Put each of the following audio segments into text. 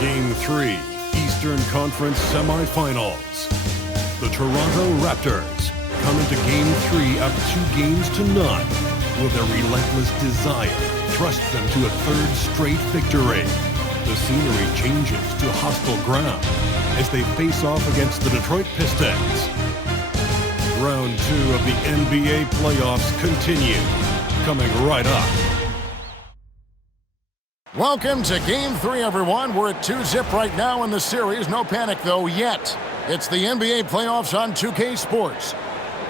Game 3, Eastern Conference Semifinals. The Toronto Raptors come into Game 3 up 2-0. Will their relentless desire thrust them to a third straight victory? The scenery changes to hostile ground as they face off against the Detroit Pistons. Round 2 of the NBA playoffs continue, coming right up. Welcome to Game 3, everyone. We're at 2-0 right now in the series. No panic, though, yet. It's the NBA playoffs on 2K Sports.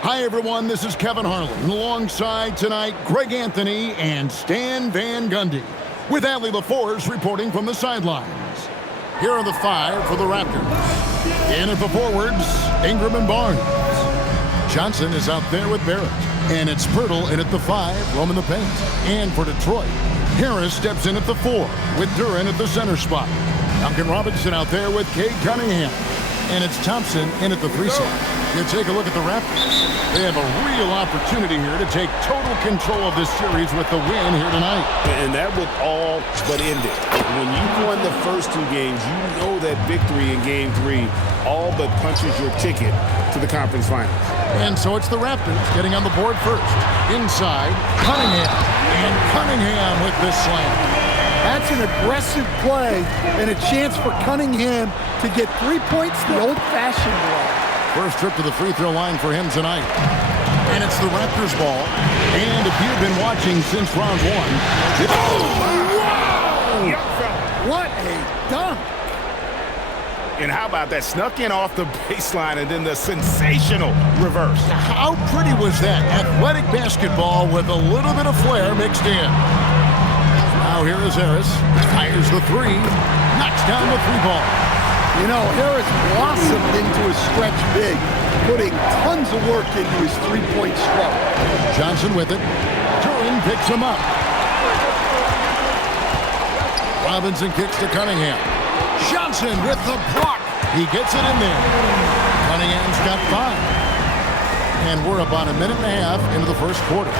Hi, everyone. This is Kevin Harlan. Alongside tonight, Greg Anthony and Stan Van Gundy, with Allie LaForce reporting from the sidelines. Here are the five for the Raptors. In at the forwards, Ingram and Barnes. Johnson is out there with Barrett. And it's Pirtle in at the 5, roaming the paint. And for Detroit, Harris steps in at the 4, with Duran at the center spot. Duncan Robinson out there with Cade Cunningham. And it's Thompson in at the 3 slot. You take a look at the Raptors. They have a real opportunity here to take total control of this series with the win here tonight. And that would all but end it. When you've won the first 2 games, you know that victory in Game 3 all but punches your ticket to the conference finals. And so it's the Raptors getting on the board first. Inside, Cunningham. And Cunningham with this slam. That's an aggressive play and a chance for Cunningham to get 3 points the old-fashioned way. First trip to the free throw line for him tonight. And it's the Raptors ball. And if you've been watching since round 1... Wow! What a dunk! And how about that? Snuck in off the baseline and then the sensational reverse. How pretty was that? Athletic basketball with a little bit of flair mixed in. Now here is Harris. Fires the 3. Knocks down the 3-ball. You know, Harris blossomed into a stretch big, putting tons of work into his 3-point stroke. Johnson with it. Duran picks him up. Robinson kicks to Cunningham. Johnson with the block. He gets it in there. Cunningham's got 5. And we're about a minute and a half into the first quarter.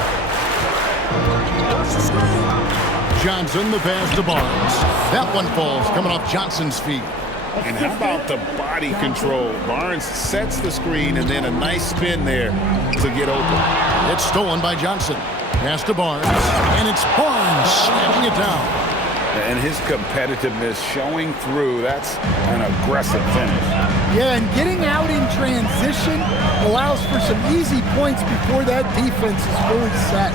Johnson, the pass to Barnes. That one falls, coming off Johnson's feet. And how about the body control? Barnes sets the screen and then a nice spin there to get open. It's stolen by Johnson. Pass to Barnes. And it's Barnes slamming it down. And his competitiveness showing through. That's an aggressive finish. Yeah, and getting out in transition allows for some easy points before that defense is fully set.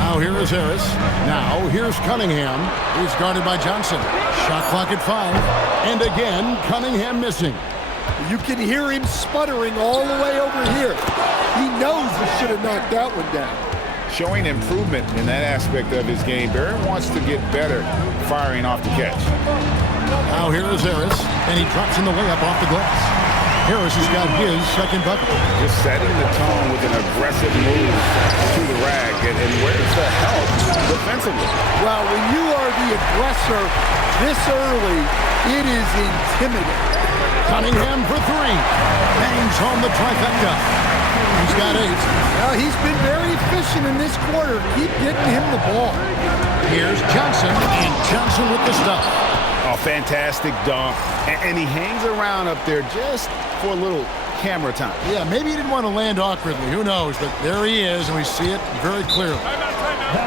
Now here is Harris. Now here's Cunningham. He's guarded by Johnson. Shot clock at 5. And again, Cunningham missing. You can hear him sputtering all the way over here. He knows he should have knocked that one down. Showing improvement in that aspect of his game. Barrett wants to get better firing off the catch. Now here is Harris, and he drops in the layup off the glass. Harris has got his second bucket. Just setting the tone with an aggressive move to the rack. And where's the help defensively? Well, when you are the aggressor this early, it is intimidating. Cunningham for 3. Bangs home the trifecta. He's got 8. Well, he's been very efficient in this quarter. Keep getting him the ball. Here's Johnson, and Johnson with the stuff. Oh, fantastic dunk. And he hangs around up there just for a little camera time. Yeah, maybe he didn't want to land awkwardly. Who knows? But there he is, and we see it very clearly.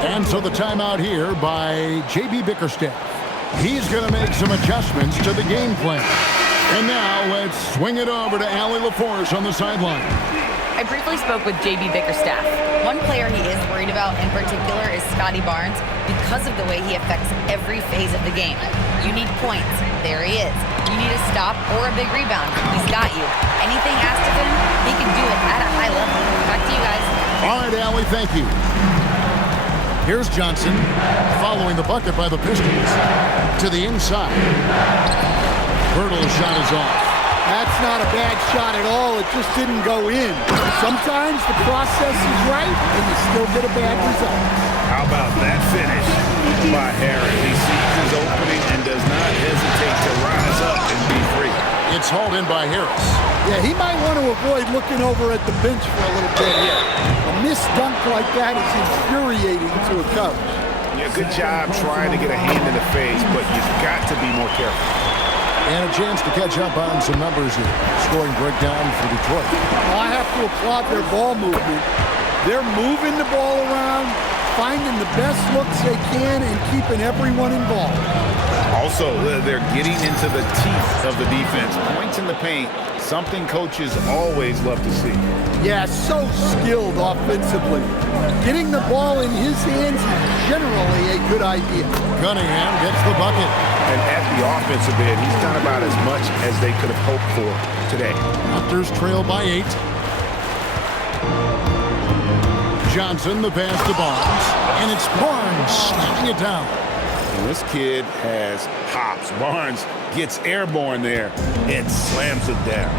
And so the timeout here by J.B. Bickerstaff. He's going to make some adjustments to the game plan. And now let's swing it over to Allie LaForce on the sideline. I briefly spoke with J.B. Bickerstaff. One player he is worried about in particular is Scotty Barnes because of the way he affects every phase of the game. You need points. There he is. You need a stop or a big rebound. He's got you. Anything asked of him, he can do it at a high level. Back to you guys. All right, Allie, thank you. Here's Johnson following the bucket by the Pistons to the inside. Pirtle's shot is off. That's not a bad shot at all. It just didn't go in. Sometimes the process is right, and you still get a bad result. How about that finish by Harris? He sees his opening and does not hesitate to rise up and be free. It's hauled in by Harris. Yeah, he might want to avoid looking over at the bench for a little bit here. A missed dunk like that is infuriating to a coach. Yeah, good job trying to get a hand in the face, but you've got to be more careful. And a chance to catch up on some numbers here. Scoring breakdown for Detroit. Well, I have to applaud their ball movement. They're moving the ball around, finding the best looks they can, and keeping everyone involved. Also, they're getting into the teeth of the defense. Points in the paint, something coaches always love to see. Yeah, so skilled offensively. Getting the ball in his hands is generally a good idea. Cunningham gets the bucket. And at the offensive end, he's done about as much as they could have hoped for today. Raptors trail by 8. Johnson, the pass to Barnes. And it's Barnes slamming it down. And this kid has hops. Barnes gets airborne there and slams it down.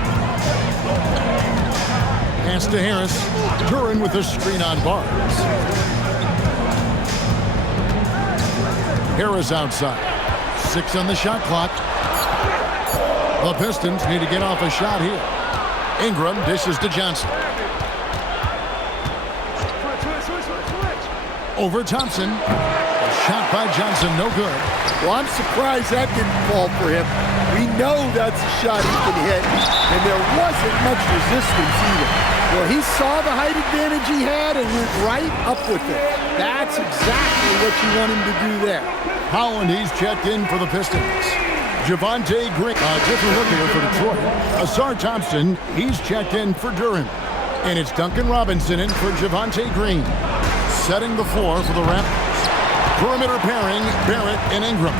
Pass to Harris. Duran with a screen on Barnes. Harris outside. 6 on the shot clock. The Pistons need to get off a shot here. Ingram dishes to Johnson. Over Thompson. A shot by Johnson, no good. Well, I'm surprised that didn't fall for him. We know that's a shot he can hit, and there wasn't much resistance either. Well, he saw the height advantage he had and went right up with it. That's exactly what you want him to do there. Holland, he's checked in for the Pistons. Javonte Green, a different look here for Detroit. Asar Thompson, he's checked in for Duran. And it's Duncan Robinson in for Javonte Green. Setting the floor for the Raptors. Perimeter pairing, Barrett and Ingram.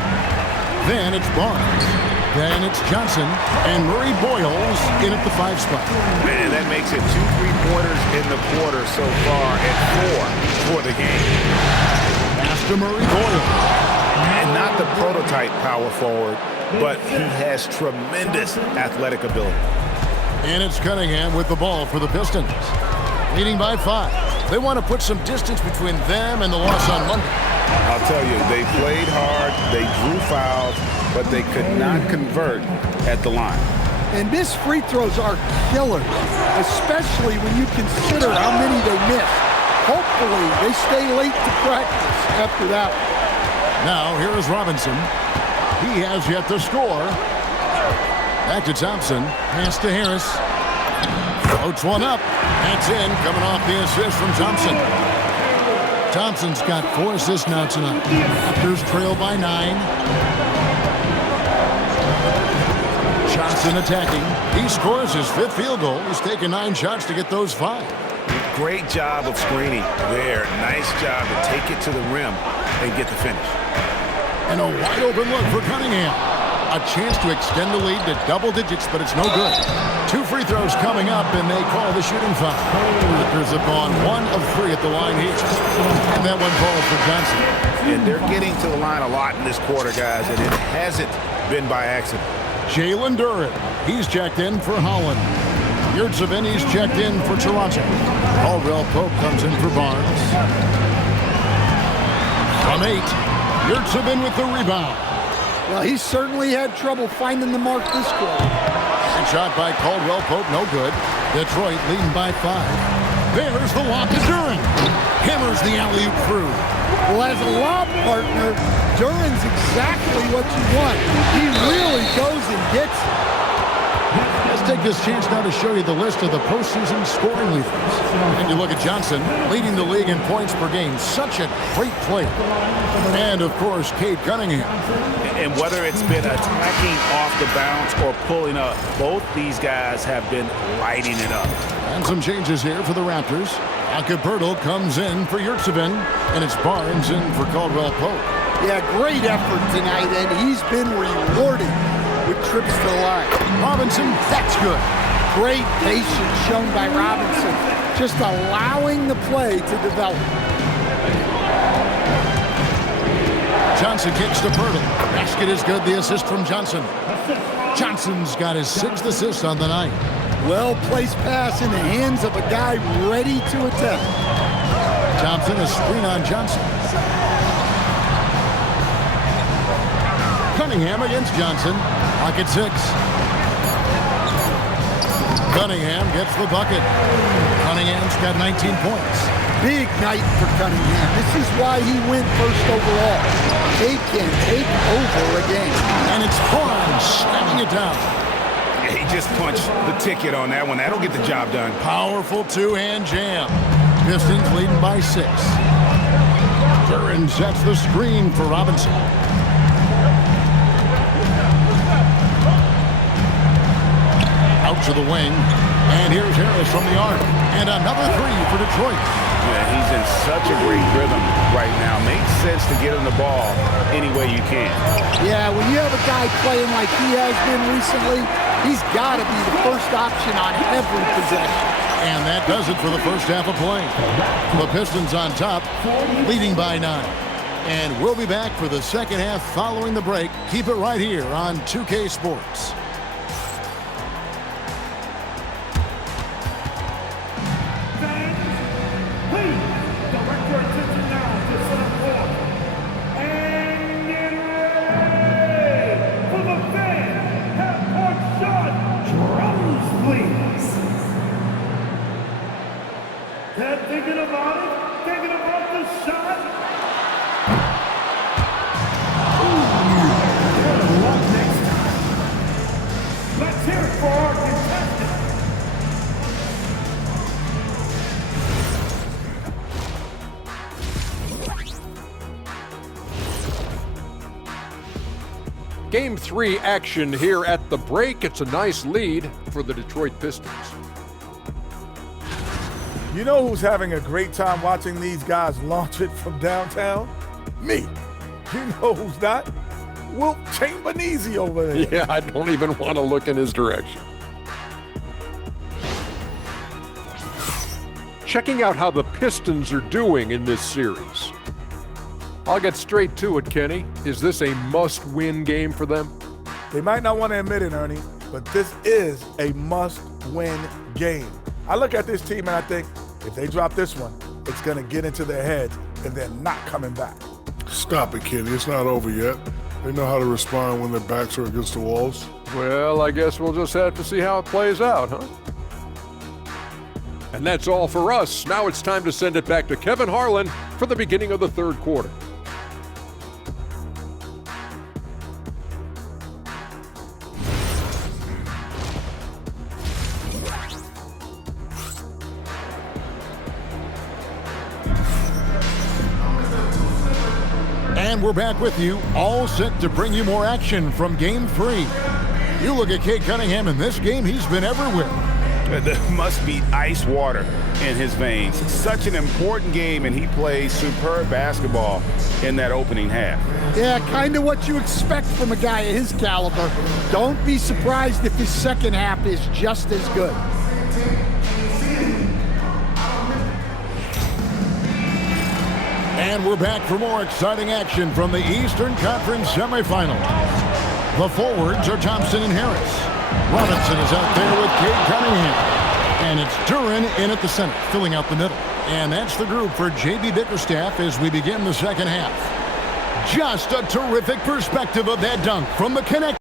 Then it's Barnes. Then it's Johnson. And Murray Boyles in at the 5 spot. Man, that makes it 2 3-pointers in the quarter so far and 4 for the game. Pass to Murray Boyles. And not the prototype power forward, but he has tremendous athletic ability. And it's Cunningham with the ball for the Pistons. Leading by 5. They want to put some distance between them and the loss on Monday. I'll tell you, they played hard, they drew fouls, but they could not convert at the line. And missed free throws are killers, especially when you consider how many they missed. Hopefully, they stay late to practice after that. Now, here is Robinson. He has yet to score. Back to Thompson. Pass to Harris. Floats one up. That's in. Coming off the assist from Thompson. Thompson's got 4 assists now tonight. Raptors trail by 9. Johnson attacking. He scores his 5th field goal. He's taken 9 shots to get those 5. Great job of screening there. Nice job to take it to the rim and get the finish. And a wide open look for Cunningham. A chance to extend the lead to double digits, but it's no good. 2 free throws coming up, and they call the shooting foul. Raptors have gone 1 of 3 at the line here. And that one called for Johnson. And they're getting to the line a lot in this quarter, guys, and it hasn't been by accident. Jalen Duran, he's checked in for Holland. Yurtsevin, he's checked in for Toronto. Caldwell Pope comes in for Barnes. From 8, Yurtsevin with the rebound. Well, he certainly had trouble finding the mark this quarter. And shot by Caldwell Pope, no good. Detroit leading by 5. There's the lob to Duran. Hammers the alley-oop through. Well, as a lob partner, Duran's exactly what you want. He really goes and gets it. Let's take this chance now to show you the list of the postseason scoring leaders. And you look at Johnson, leading the league in points per game. Such a great player. And, of course, Cade Cunningham. And whether it's been attacking off the bounce or pulling up, both these guys have been lighting it up. And some changes here for the Raptors. Akabertle comes in for Yurtsevin, and it's Barnes in for Caldwell Pope. Yeah, great effort tonight, and he's been rewarded with trips to the line. Robinson, that's good. Great patience shown by Robinson, just allowing the play to develop. Johnson kicks to Pirtle. Basket is good. The assist from Johnson. Johnson's got his 6th assist on the night. Well-placed pass in the hands of a guy ready to attempt. Thompson, a screen on Johnson. Cunningham against Johnson. Pocket 6. Cunningham gets the bucket. Cunningham's got 19 points. big night for Cunningham. This is why he went first overall. They can take over a game. And it's Barnes slamming it down. Yeah, he just punched the ticket on that one. That'll get the job done. Powerful two-hand jam. Pistons leading by 6. Duran sets the screen for Robinson. Out to the wing. And here's Harris from the arc. And another 3 for Detroit. Yeah, he's in such a great rhythm right now. Makes sense to get him the ball any way you can. Yeah, when you have a guy playing like he has been recently, he's got to be the first option on every possession. And that does it for the first half of play. The Pistons on top, leading by 9. And we'll be back for the second half following the break. Keep it right here on 2K Sports. Game 3 action here at the break. It's a nice lead for the Detroit Pistons. You know who's having a great time watching these guys launch it from downtown? Me. You know who's not? Wilt Chamberlain over there. Yeah, I don't even want to look in his direction. Checking out how the Pistons are doing in this series. I'll get straight to it, Kenny. Is this a must-win game for them? They might not want to admit it, Ernie, but this is a must-win game. I look at this team and I think, if they drop this one, it's going to get into their heads and they're not coming back. Stop it, Kenny. It's not over yet. They know how to respond when their backs are against the walls. Well, I guess we'll just have to see how it plays out, huh? And that's all for us. Now it's time to send it back to Kevin Harlan for the beginning of the third quarter. And we're back with you, all set to bring you more action from Game 3. You look at Cade Cunningham in this game, he's been everywhere. There must be ice water in his veins. Such an important game, and he plays superb basketball in that opening half. Yeah, kind of what you expect from a guy of his caliber. Don't be surprised if his second half is just as good. And we're back for more exciting action from the Eastern Conference semifinals. The forwards are Thompson and Harris. Robinson is out there with Cade Cunningham. And it's Duran in at the center, filling out the middle. And that's the group for J.B. Bickerstaff as we begin the second half. Just a terrific perspective of that dunk from the connect.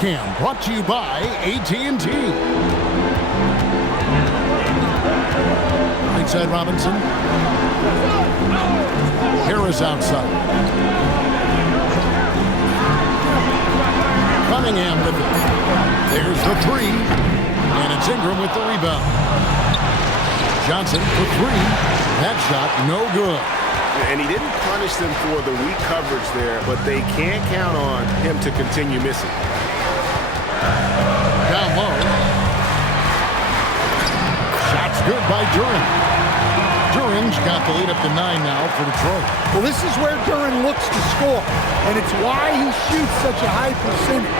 Cam brought to you by AT&T. Right side Robinson. Harris outside. Cunningham with it. There's the 3. And it's Ingram with the rebound. Johnson for 3. That shot no good. And he didn't punish them for the weak coverage there, but they can't count on him to continue missing. Down low. Shot's good by Duran. Duran's got the lead up to 9 now for Detroit. Well, this is where Duran looks to score, and it's why he shoots such a high percentage.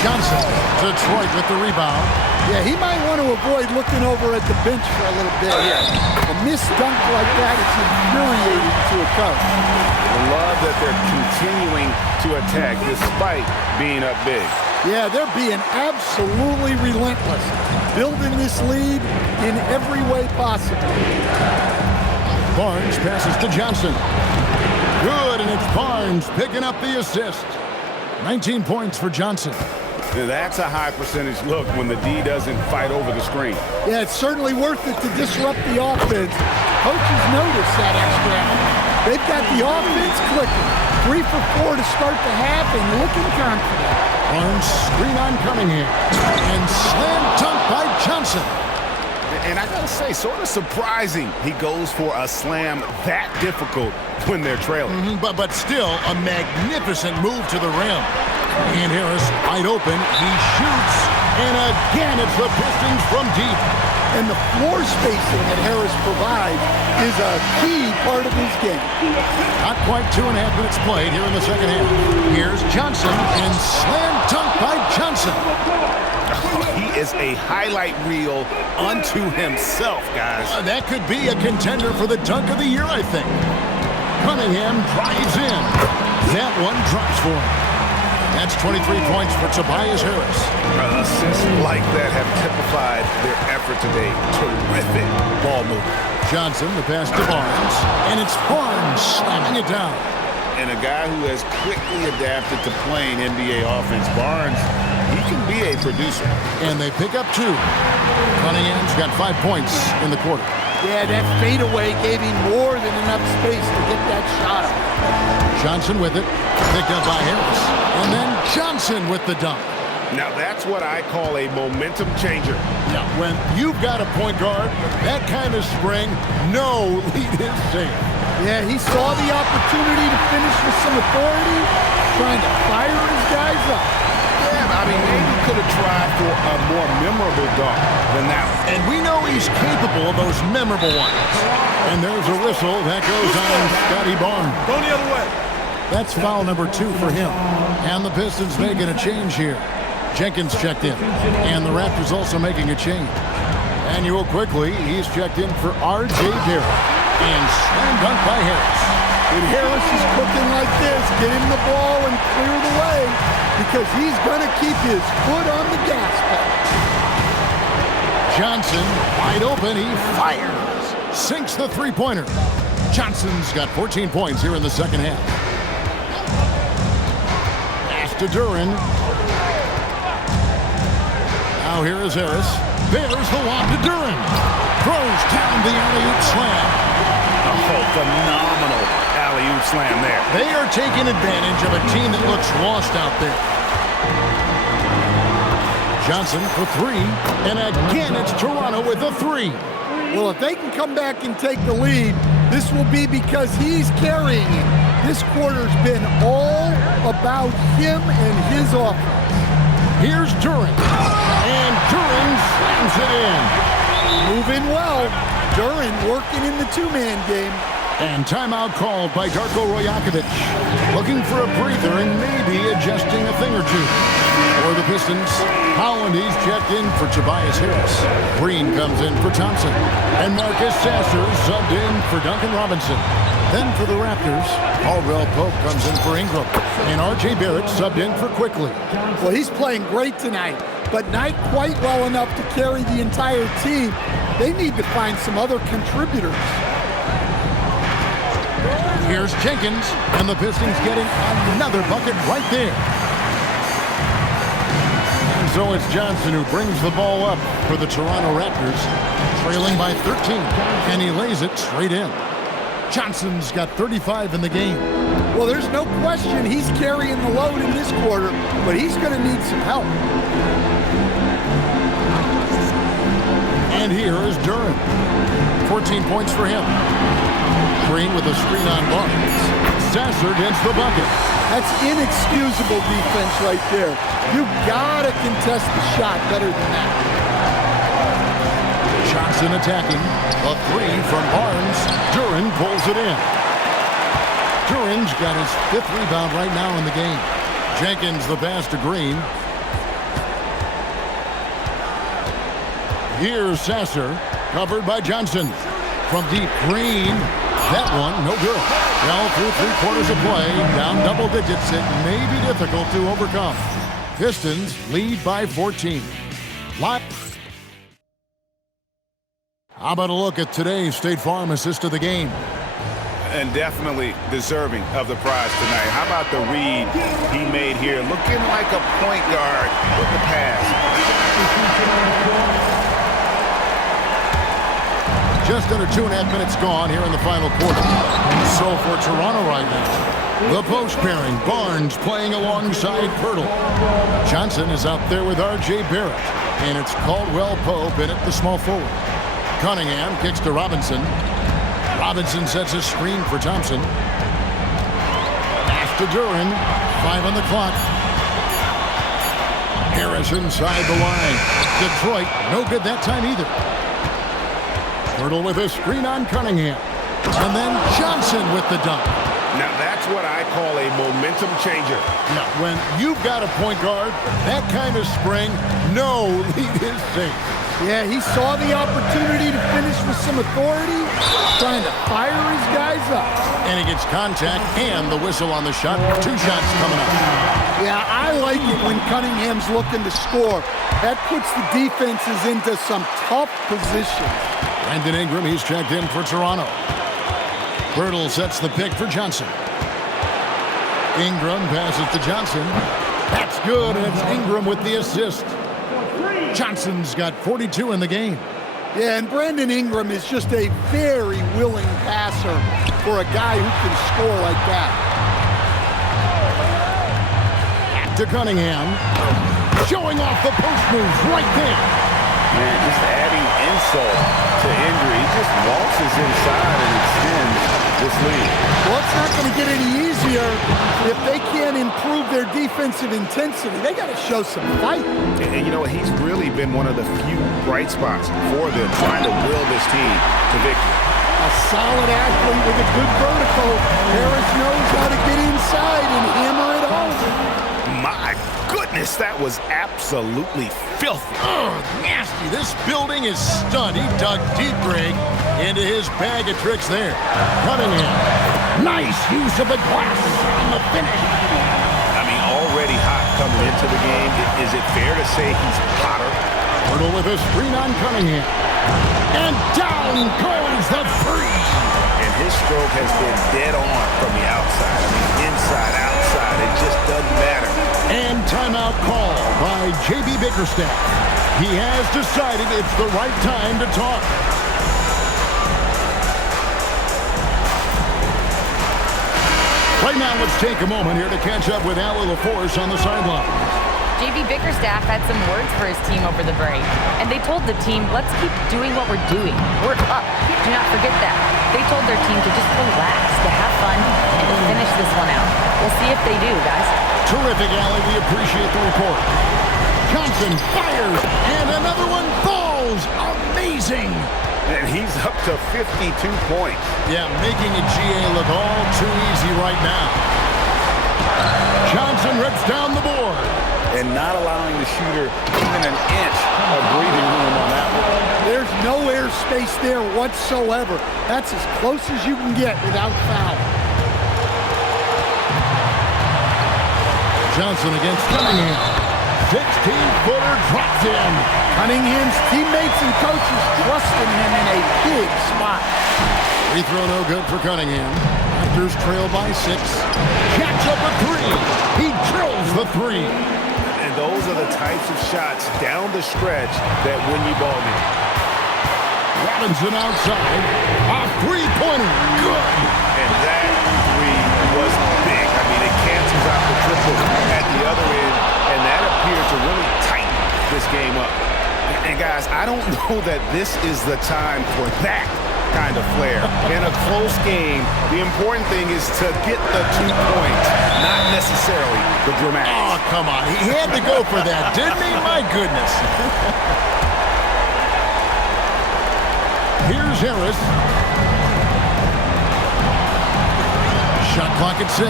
Johnson, Detroit with the rebound. Yeah, he might want to avoid looking over at the bench for a little bit here. A missed dunk like that is infuriating to a coach. I love that they're continuing to attack despite being up big. Yeah, they're being absolutely relentless, building this lead in every way possible. Barnes passes to Johnson. Good, and it's Barnes picking up the assist. 19 points for Johnson. Now that's a high percentage look when the D doesn't fight over the screen. Yeah, it's certainly worth it to disrupt the offense. Coaches notice that extra effort. They've got the offense clicking. 3 for 4 to start the half and looking confident. Barnes screen on Cunningham. And slam dunk by Johnson. And I gotta say, sort of surprising he goes for a slam that difficult when they're trailing. But still, a magnificent move to the rim. And Harris wide open. He shoots. And again, it's the Pistons from deep. And the floor spacing that Harris provides is a key part of his game. Not quite 2.5 minutes played here in the second half. Here's Johnson and slam dunk by Johnson. He is a highlight reel unto himself, guys. That could be a contender for the dunk of the year, I think. Cunningham drives in. That one drops for him. That's 23 points for Tobias Harris. Assists like that have typified their effort today. Terrific ball movement. Johnson, the pass to Barnes. And it's Barnes slamming it down. And a guy who has quickly adapted to playing NBA offense, Barnes, he can be a producer. And they pick up 2. Cunningham's got 5 points in the quarter. Yeah, that fadeaway gave him more than enough space to get that shot up. Johnson with it, picked up by Harris. And then Johnson with the dunk. Now that's what I call a momentum changer. Yeah, when you've got a point guard, that kind of spring, no lead is safe. Yeah, he saw the opportunity to finish with some authority, trying to fire his guys up. Yeah, I mean, maybe he could have tried for a more memorable dunk than that one. And we know he's capable of those memorable ones. And there's a whistle that goes on Scotty Barnes. Go the other way. That's foul number 2 for him. And the Pistons making a change here. Jenkins checked in. And the Raptors also making a change. Manuel quickly, he's checked in for R.J. Barrett. And slam dunk by Harris. When Harris is cooking like this, get him the ball and clear the way, because he's going to keep his foot on the gas pedal. Johnson, wide open, he fires. Sinks the three-pointer. Johnson's got 14 points here in the second half. Pass to Duran. Now here is Harris. Bears the lob to Duran. Throws down the alley-oop slam. Oh, phenomenal alley-oop slam there. They are taking advantage of a team that looks lost out there. Johnson for 3, and again it's Toronto with a 3. Well, if they can come back and take the lead, this will be because he's carrying it. This quarter's been all about him and his offense. Here's Duran, and Duran slams it in. Moving well. Duran working in the 2-man game. And timeout called by Darko Rojakovic. Looking for a breather and maybe adjusting a thing or two. For the Pistons, Holland, he's checked in for Tobias Harris. Green comes in for Thompson. And Marcus Sasser subbed in for Duncan Robinson. Then for the Raptors, Caldwell Pope comes in for Ingram. And R.J. Barrett subbed in for Quickly. Well, he's playing great tonight, but not quite well enough to carry the entire team. They need to find some other contributors. Here's Jenkins, and the Pistons getting another bucket right there. And so it's Johnson who brings the ball up for the Toronto Raptors, trailing by 13, and he lays it straight in. Johnson's got 35 in the game. Well, there's no question he's carrying the load in this quarter, but he's going to need some help. And here is Duran. 14 points for him. Green with a screen on Barnes. Sasser gets the bucket. That's inexcusable defense right there. You gotta contest the shot better than that. Johnson attacking. A 3 from Barnes. Duran pulls it in. Duran's got his 5th rebound right now in the game. Jenkins the pass to Green. Here's Sasser, covered by Johnson. From deep, Green. That one, no good. Well, through 3 quarters of play, down double digits, it may be difficult to overcome. Pistons lead by 14. How about a look at today's State Farm assist of the game? And definitely deserving of the prize tonight. How about the read he made here? Looking like a point guard with the pass. Just under 2.5 minutes gone here in the final quarter. So for Toronto right now, the post pairing, Barnes playing alongside Pirtle. Johnson is out there with R.J. Barrett. And it's Caldwell Pope in at the small forward. Cunningham kicks to Robinson. Robinson sets a screen for Thompson. Pass to Duran. 5 on the clock. Harris inside the line. Detroit, no good that time either. Pirtle with a screen on Cunningham. And then Johnson with the dunk. Now that's what I call a momentum changer. Now, when you've got a point guard, that kind of spring, no lead is safe. Yeah, he saw the opportunity to finish with some authority, trying to fire his guys up. And he gets contact and the whistle on the shot. 2 shots coming up. Yeah, I like it when Cunningham's looking to score. That puts the defenses into some tough positions. Brandon Ingram, he's checked in for Toronto. Pirtle sets the pick for Johnson. Ingram passes to Johnson. That's good, and it's Ingram with the assist. Johnson's got 42 in the game. Yeah, and Brandon Ingram is just a very willing passer for a guy who can score like that. Back to Cunningham. Showing off the post moves right there. Man, just adding insult to injury. He just waltzes inside and extends this lead. Well, it's not going to get any easier if they can't improve their defensive intensity. They got to show some fight. And you know, he's really been one of the few bright spots for them, trying to will this team to victory. A solid athlete with a good vertical. Harris knows how to get inside and hammer it home. My goodness, that was absolutely filthy. Oh, nasty. This building is stunned. He dug deep, Greg, into his bag of tricks there. Cunningham. Nice use of the glass on the finish. I mean, already hot coming into the game. Is it fair to say he's hotter? Pirtle with a screen on Cunningham. And down goes the three. And his stroke has been dead on from the outside. I mean, inside, outside, it just doesn't matter. And timeout call by J.B. Bickerstaff. He has decided it's the right time to talk. Right now, let's take a moment here to catch up with Allie LaForce on the sideline. J.B. Bickerstaff had some words for his team over the break. And they told the team, let's keep doing what we're doing. We're up. Do not forget that. They told their team to just relax, to have fun, and to finish this one out. We'll see if they do, guys. Terrific, Allie. We appreciate the report. Johnson fires, and another one falls. Amazing. And he's up to 52 points. Yeah, making a GA look all too easy right now. Johnson rips down the board. And not allowing the shooter even an inch of breathing room on that one. There's no airspace there whatsoever. That's as close as you can get without foul. Johnson against Cunningham. 16-footer dropped in. Cunningham's teammates and coaches trusting him in a big spot. Free throw no good for Cunningham. Raptors trail by 6. Jacks up a 3. He drills the 3. And those are the types of shots down the stretch that win you ball games. Robinson outside. A three-pointer. Good. And that 3 was big. I mean, it cancels out the triple at the other end, and that appears to really tighten this game up. And guys, I don't know that this is the time for that kind of flair. In a close game, the important thing is to get the 2 points, not necessarily the dramatics. Oh, come on. He had to go for that, didn't he? My goodness. Here's Harris. Shot clock at 6.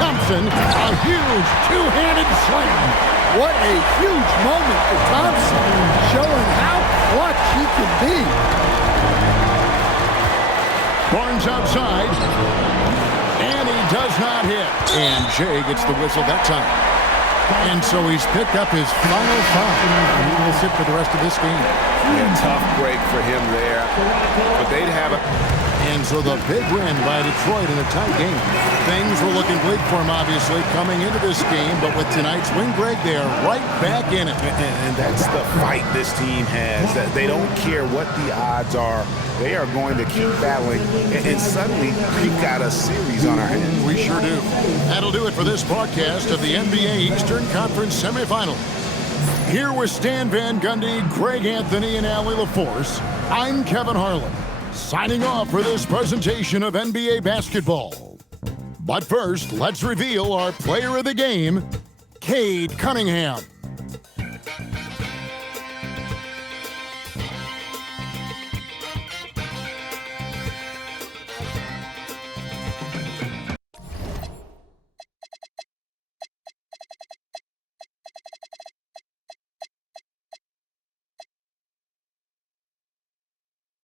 Thompson, a huge two-handed slam. What a huge moment for Thompson, showing how clutch he can be. Barnes outside, and he does not hit. And Jay gets the whistle that time. And so he's picked up his final foul. And he will sit for the rest of this game. A tough break for him there. But they'd have a And so the big win by Detroit in a tight game. Things were looking bleak for him, obviously, coming into this game. But with tonight's win, Greg, they are right back in it. And that's the fight this team has. That they don't care what the odds are. They are going to keep battling. And suddenly, we've got a series on our hands. We sure do. That'll do it for this podcast of the NBA Eastern Conference semifinal. Here with Stan Van Gundy, Greg Anthony, and Allie LaForce, I'm Kevin Harlan, signing off for this presentation of NBA basketball. But first, let's reveal our player of the game, Cade Cunningham.